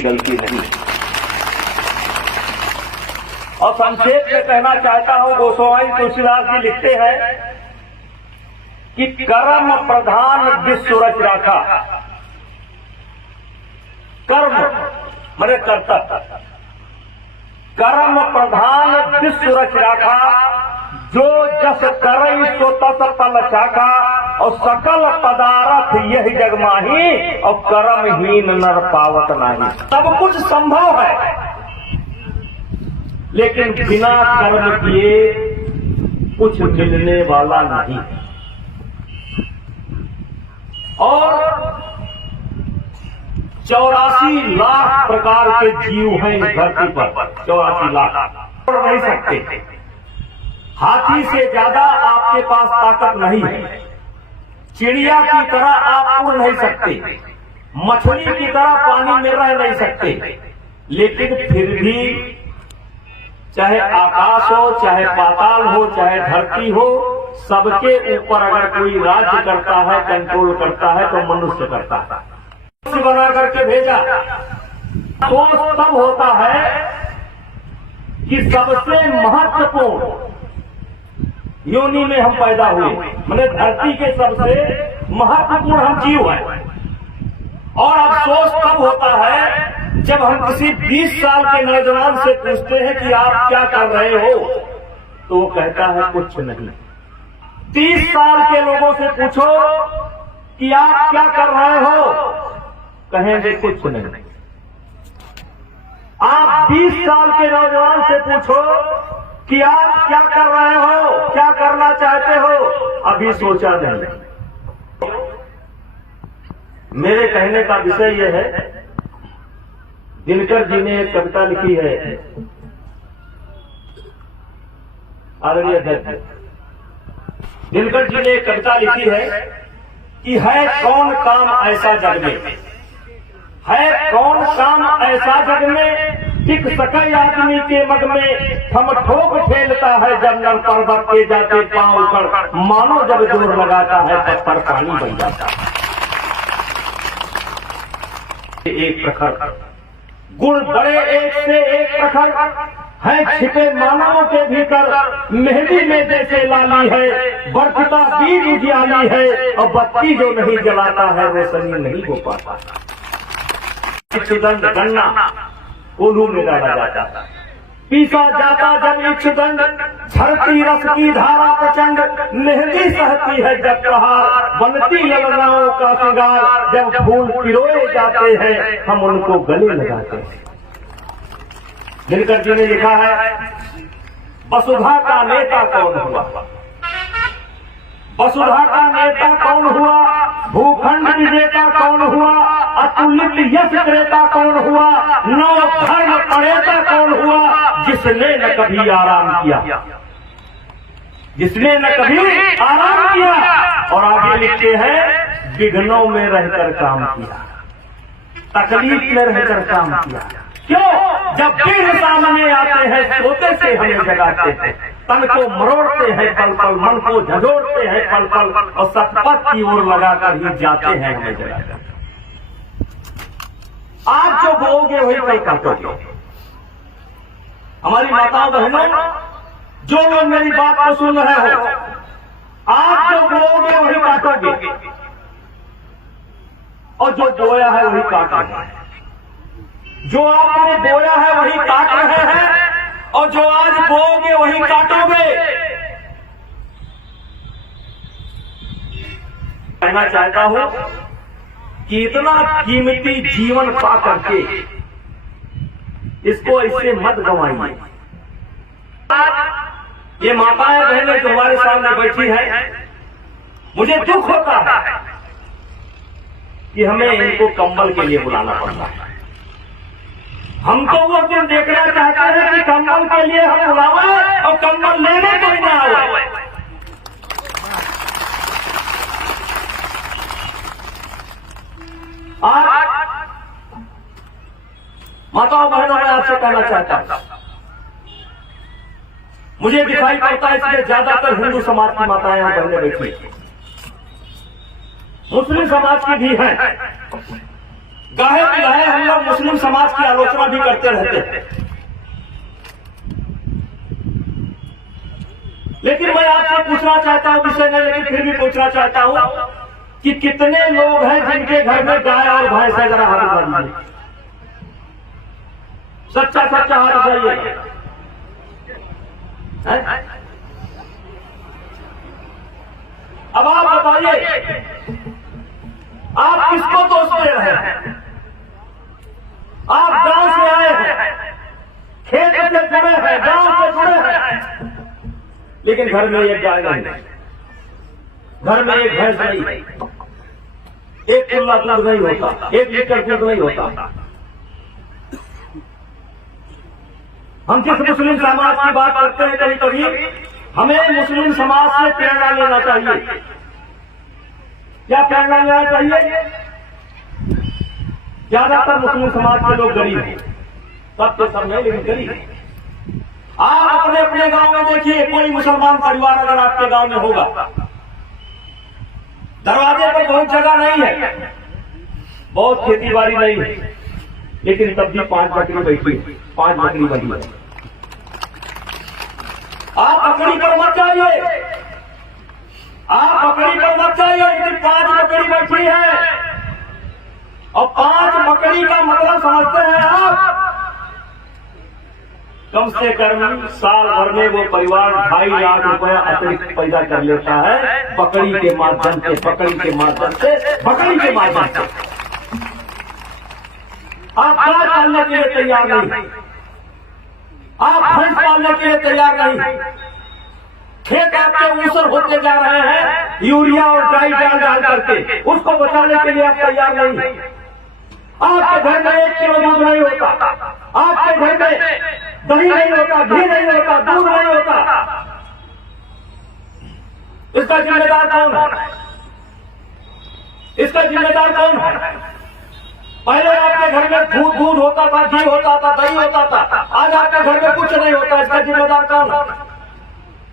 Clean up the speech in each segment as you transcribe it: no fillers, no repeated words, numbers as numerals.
गलती नहीं। और संक्षेप में कहना चाहता हूं, गोस्वामी तुलसीदास जी लिखते हैं कि कर्म प्रधान विश्व रच राखा। कर्म मैंने करता, कर्म प्रधान विश्व रच राखा, जो जस करई सो तत पल चाखा, और सकल पदार्थ यही जग माही, और कर्महीन नर पावत नाही। सब कुछ संभव है, लेकिन बिना कर्म किए कुछ मिलने वाला नहीं। और 84 लाख प्रकार के जीव हैं इस धरती पर, 84 लाख उड़ नहीं सकते। हाथी से ज्यादा आपके पास ताकत नहीं है। चिड़िया की तरह आप उड़ नहीं सकते, मछली की तरह पानी में रह नहीं सकते, लेकिन फिर भी चाहे आकाश हो, चाहे पाताल हो, चाहे धरती हो, सबके ऊपर अगर कोई राज्य करता है, कंट्रोल करता है, तो मनुष्य करता है। मनुष्य बना करके भेजा तो तब होता है कि सबसे महत्वपूर्ण योनि में हम पैदा हुए, मैंने धरती के सबसे महत्वपूर्ण हम जीव हैं। और अफसोस तब होता है जब हम किसी 20 साल के नौजवान से पूछते हैं कि आप क्या कर रहे हो, तो वो कहता है कुछ नहीं। 30 साल के लोगों से पूछो कि आप क्या कर रहे हो, कहेंगे कुछ नहीं। आप 20 साल के नौजवान से पूछो कि आप क्या कर रहे हो, क्या करना चाहते हो, अभी सोचा नहीं। मेरे कहने का विषय यह है, दिनकर जी ने एक कविता लिखी है, आदरणीय अध्यक्ष, दिनकर जी ने एक कविता लिखी है कि है कौन काम ऐसा जग में, है कौन काम ऐसा जग में, टिक सके आदमी के मग में, थम ठोक ठेलता है जब नर पर्वत के जाते पांव कर, मानो जब जोर लगाता है पत्थर पानी बन जाता है। एक प्रखर गुण बड़े एक से एक प्रखर है, छिपे मानवों के भीतर, मेहंदी में जैसे लाली है, बरखता बीज उजियाली है, और बत्ती जो नहीं जलाता है रोशनी नहीं हो पाता। इच्छुदंड गन्ना कोल्हू में डाला जाता, पीसा जाता जब इच्छुदंड, झरती रस की धारा प्रचंड, मेहंदी सहती है जब प्रहार, बनती ललनाओं का श्रृंगार, जब फूल पिरोए जाते हैं हम उनको गले लगाते हैं। दिनकर जी ने लिखा है, वसुधा का नेता कौन हुआ, वसुधा का नेता कौन हुआ, भूखंड विजेता कौन हुआ, अतुलित यश क्रेता कौन हुआ, नौ धर्म पड़ेता कौन हुआ, जिसने न कभी आराम किया, जिसने न कभी आराम किया। और आगे लिखते हैं, विघ्नों में रहकर काम किया, तकलीफ में रहकर काम किया। क्यों? जब विघ्न सामने आते हैं सोते से हमें जगाते हैं, तन को मरोड़ते हैं पल पल, मन को झंझोड़ते हैं पल पल, और सतपथ की ओर लगाकर ही जाते हैं हमें जगाकर। आज जो बोओगे वही कल काटोगे। हमारी माताओं बहनों, जो लोग मेरी बात को सुन रहे हो, आज जो बोओगे वही काटोगे, और जो बोया है वही काट रहे हैं। जो आपने बोया है वही काट रहे हैं, और जो आज बोओगे वही काटोगे। कहना चाहता हूं कि इतना कीमती जीवन पा करके इसको इससे मत गंवाइए। ये माताएं बहनें जो हमारे सामने बैठी हैं, मुझे दुख होता है कि हमें इनको कंबल के लिए बुलाना पड़ता है। हम तो वो दिन देखना चाहते हैं कि कंबल के लिए हम बुलावे और कंबल लेने कोई ना आए। आज माताओं बहनों, मैं आपसे कहना चाहता हूं, मुझे दिखाई पड़ता है इसलिए ज्यादातर हिंदू समाज की माताएं यहां बहनें बैठी, मुस्लिम समाज की भी हैं, गाहे बिगाहे हम लोग मुस्लिम समाज की आलोचना भी करते रहते हैं। लेकिन मैं आपसे पूछना चाहता हूं, विषय नहीं लेकिन फिर भी पूछना चाहता हूं कि कितने लोग हैं जिनके घर में गाय और भैंस है? जरा हाथ उठा दीजिए, सच्चा सच्चा हाथ उठाइए। अब आप बताइए, आप किसको दोष दे रहे हैं? आप गांव से आए हैं, खेत से जुड़े हैं, गांव से जुड़े हैं, लेकिन घर में एक गाय नहीं, घर में एक भैंस नहीं, एक कुल्ला दूध नहीं होता, 1 लीटर दूध नहीं होता। हम जिस मुस्लिम समाज की बात करते हैं कभी कभी, हमें मुस्लिम समाज से प्रेरणा लेना चाहिए। क्या प्रेरणा लेना चाहिए? ज्यादातर मुस्लिम समाज के लोग गरीब हैं, सब तो सब नहीं, लेकिन गरीब हैं। आप अपने अपने गांव में देखिए, कोई मुसलमान परिवार अगर आपके गांव में होगा, दरवाजे पर बहुत जगह नहीं है, बहुत खेती बाड़ी नहीं है, लेकिन तब भी 5 बकरी बैठी, 5 बकरी बनी है। आप बकरी पर मत जाइए, आप बकरी पर मत जाइए, लेकिन 5 बकरी बैठी है, और 5 बकरी का मतलब समझते हैं आप? कम से कम साल भर में वो परिवार 2.5 लाख रुपया अतिरिक्त पैदा कर लेता है, बकरी के माध्यम से, बकरी के माध्यम से, बकरी के माध्यम से। आप गाय पालने के लिए तैयार नहीं, आप भैंस पालने के लिए तैयार नहीं, खेत आपके ऊसर होते जा रहे हैं यूरिया और डाई डाल डाल करके, उसको बचाने के लिए आप तैयार नहीं। आपके घर में 1 किलो दूध नहीं होता, आपके घर में दही नहीं होता, घी नहीं होता, दूध नहीं होता, इसका जिम्मेदार कौन है? इसका जिम्मेदार कौन है? पहले आपके घर में दूध होता था, घी होता था, दही होता था, आज आपके घर में कुछ नहीं होता, इसका जिम्मेदार कौन है?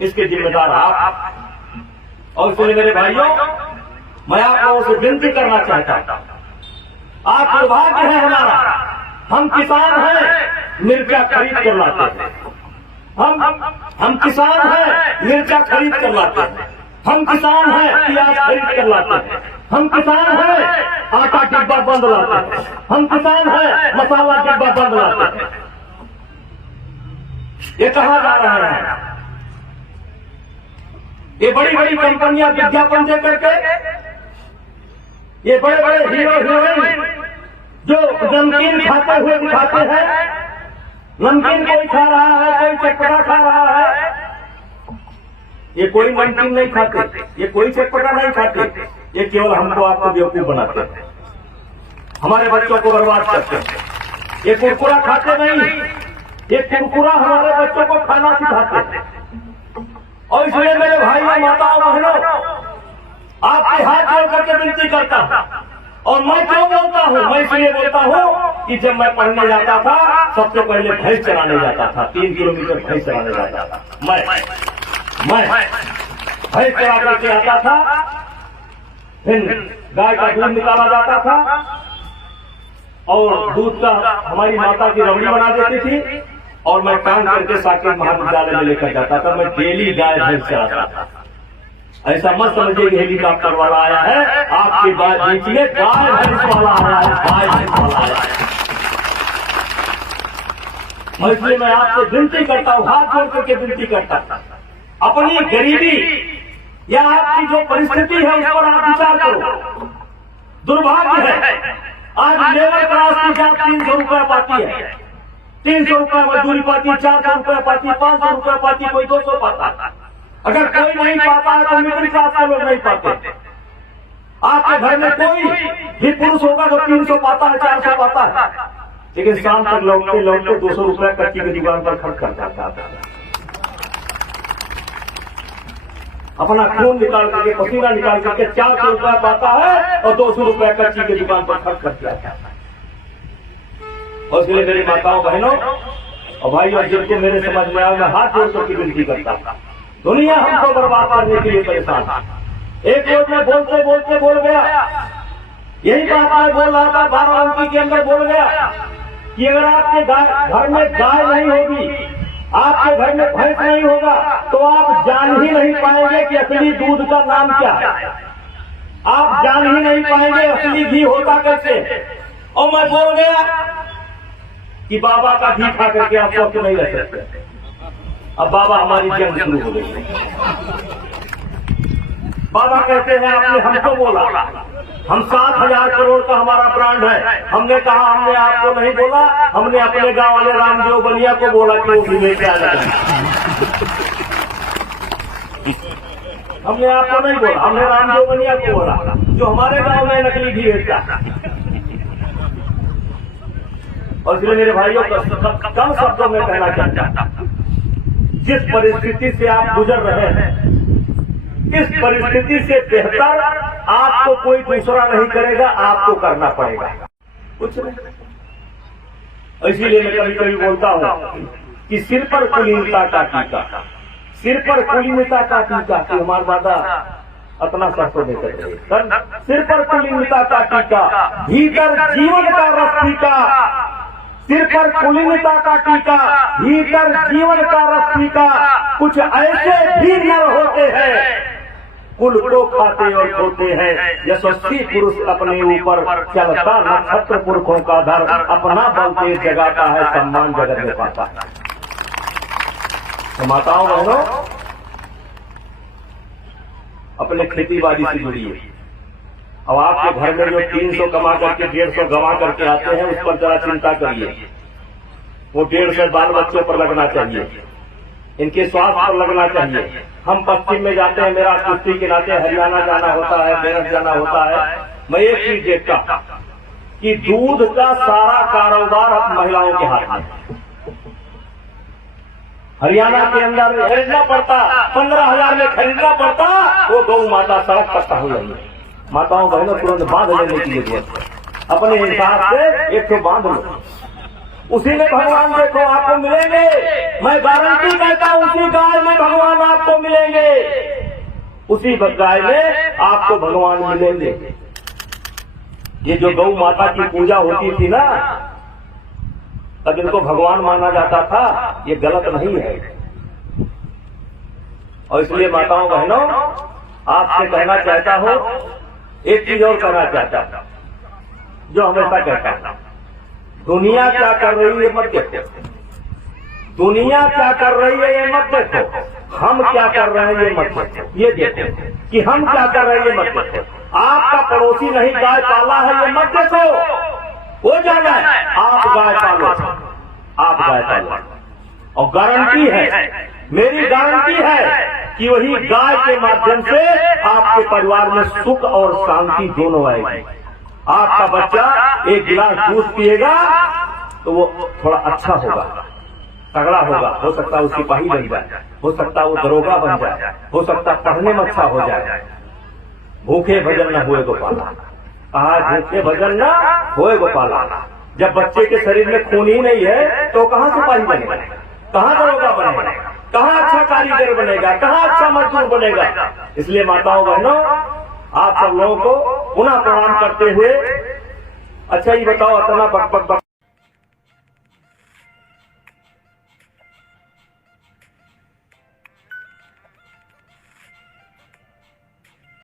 इसके जिम्मेदार आप। और इसलिए मेरे भाइयों, मैं आप लोगों से विनती करना चाहता हूं, आप दुर्भाग्य है हमारा, हम किसान हैं, मिर्चा खरीद कर लाते हैं, हम किसान हैं, मिर्चा खरीद कर लाते हैं, हम किसान हैं, प्याज खरीद कर लाते हैं, हम किसान हैं, आटा डिब्बा बंद लाते हैं, हम किसान हैं, मसाला डिब्बा बंद लाते हैं। ये कहां जा रहा है? ये बड़ी बड़ी कंपनियां विज्ञापन दे करके, ये बड़े बड़े हीरो हीरोइन जो नमकीन खाते हुए दिखाते हैं, नमकीन कोई खा रहा है, कोई चटपटा खा रहा है, ये कोई नमकीन नहीं खाते, ये कोई चटपटा नहीं खाते, ये केवल हमको आपको बेवकूफ बनाते हैं, हमारे बच्चों को बर्बाद करते हैं। ये कुरकुरा खाते नहीं, ये कुरकुरा हमारे बच्चों को खाना सिखाते हैं। और इसलिए मेरे भाइयों, माताओं, बहनों, आपके हाथ जोड़ करके विनती करता हूं। और मैं क्यों बोलता हूं? मैं इसलिए बोलता हूं कि जब मैं पढ़ने जाता था, सबसे पहले भैंस चराने जाता था, 3 किलोमीटर भैंस चराने जाता था। मैं भैंस चरा करके आता था, फिर गाय का दूध निकाला जाता था, और दूध का हमारी माता की रबड़ी बना देती थी, और मैं काम करके साकेत महाविद्यालय में लेकर जाता था। मैं डेली गाय भैंस चराता था। ऐसा मत समझिए कि हेलीकॉप्टर वाला आया है, आपके बीच में गाय भैंस वाला आया है, गाय भैंस वाला आया है। इसलिए मैं आपसे विनती करता हूं, हाथ जोड़ करके विनती करता हूं, अपनी गरीबी या आपकी जो परिस्थिति है उस पर आप विचार करो। दुर्भाग्य है, आज लेबर क्लास की जात 300 रुपया पाती है, 300 रुपया मजदूरी पाती, 400 रुपया पाती, 500 रुपया पाती, कोई 200 पाता। अगर कोई नहीं पाता है तो मिडिल क्लास के लोग नहीं पाते। आपके घर में कोई भी पुरुष होगा तो 300 पाता है, 400 पाता है, लेकिन शाम तक लौटते लौटते 200 रुपया कच्ची की दुकान पर खर्च कर जाता है। अपना खून निकाल करके, पसीना निकाल करके 400 रुपया पाता है और 200 रुपया कच्ची की दुकान पर खर्च कर जाता है। और इसलिए मेरी माताओं, बहनों और भाइयों, जिनको मेरे समझ में आया, मैं हाथ जोड़ करके विनती करता हूं। दुनिया हमको बर्बाद करने के लिए परेशान है। एक रोज में बोलते बोलते बोल गया यही बात मैं बोल रहा था, बाराबंकी के अंदर बोल गया कि अगर आपके घर में गाय नहीं होगी, आपके घर में भैंस नहीं होगा, तो आप जान ही नहीं पाएंगे कि असली दूध का नाम क्या है। आप जान ही नहीं पाएंगे असली घी होता कैसे। और मैं बोल गया कि बाबा का घी खा करके आप स्वस्थ नहीं रह सकते। अब बाबा हमारी जंग शुरू हो गई। बाबा कहते हैं आपने हमको बोला, हम 7,000 करोड़ का हमारा ब्रांड है। हमने कहा हमने आपको नहीं बोला, हमने अपने गांव वाले रामदेव बलिया को बोला कि वो घी लेके आ जाए। हमने आपको नहीं बोला, हमने रामदेव बलिया को बोला जो हमारे गांव में नकली घी बेचता। और इसलिए मेरे भाइयों कम शब्दों में कहना चाहता, जिस परिस्थिति से आप गुजर रहे हैं, इस परिस्थिति से बेहतर आपको कोई दूसरा नहीं करेगा, आपको करना पड़ेगा। कुछ नहीं। इसीलिए मैं कभी कभी बोलता हूं कि सिर पर कुलीनता का टीका, सिर पर कुलीनता का टीका, कि हमारे दादा अपना सरसों नहीं कर रहे। सिर पर कुलीनता का टीका, भीतर जीवन का रस टीका। सिर पर कुलीनता का टीका, भीतर जीवन का रस टीका। कुछ ऐसे भी नर होते हैं कुल को खाते और खोते हैं। यशस्वी पुरुष अपने ऊपर चलता नक्षत्र पुरखों का धर, अपना बल तेज जगाता है, सम्मान जगत में पाता है। तो माताओं बहनों, अपने खेती बाड़ी से जुड़िए। अब आपके घर में जो 300 कमा करके 150 गंवा करके आते हैं, उस पर जरा चिंता करिए। वो 150 बाल बच्चों पर लगना चाहिए, इनके स्वास्थ्य पर लगना चाहिए। हम पश्चिम में जाते हैं, मेरा कुश्ती के नाते हरियाणा जाना होता है, मेरठ जाना होता है। मैं एक चीज देखता कि दूध का सारा कारोबार अब महिलाओं के हाथ में। हरियाणा के अंदर खरीदना पड़ता, 15,000 में खरीदना पड़ता, वो गौ माता सड़क पर टहल रही है। माताओं बहनों, तुरंत बांध लेने की जरूरत है। अपने हिसाब से एक तो बांध लो, उसी में भगवान देखो आपको मिलेंगे। मैं गारंटी कहता हूं, उसी गाय में भगवान आपको मिलेंगे, उसी गाय में आपको भगवान मिलेंगे। ये जो गौ माता की पूजा होती थी ना, तब इनको भगवान माना जाता था, ये गलत नहीं है। और इसलिए माताओं बहनों, आपसे कहना चाहता हूं, एक चीज और कहना चाहता हूं, जो हमेशा कहता हूं, दुनिया क्या कर रही है ये मत देखो, दुनिया क्या कर रही है ये मत देखो, हम क्या कर रहे हैं ये मत देखो। ये देखो कि हम क्या कर रहे हैं ये मत देखो। आपका पड़ोसी नहीं गाय पाला है ये मत देखो, हो जाना है आप गाय पालो, आप गाय पालो। और गारंटी है, मेरी गारंटी है कि वही गाय के माध्यम से आपके परिवार में सुख और शांति दोनों आएगी। आपका बच्चा एक गिलास दूध पिएगा तो वो थोड़ा अच्छा होगा, तगड़ा होगा। हो सकता है वो सिपाही बन जाए, हो सकता है वो दरोगा बन जाए, हो सकता है पढ़ने में अच्छा हो जाए। भूखे भजन न हुए गोपाला, आज भूखे भजन न हुए गोपाला। जब बच्चे के शरीर में खून ही नहीं है तो कहाँ सिपाही बनेगा, कहाँ दरोगा बनेगा, कहाँ अच्छा कारीगर बनेगा, कहाँ अच्छा मजदूर बनेगा। इसलिए माताओं बहनों, आप सब लोगों को पुनः प्रणाम करते हुए, अच्छा ये बताओ, इतना बक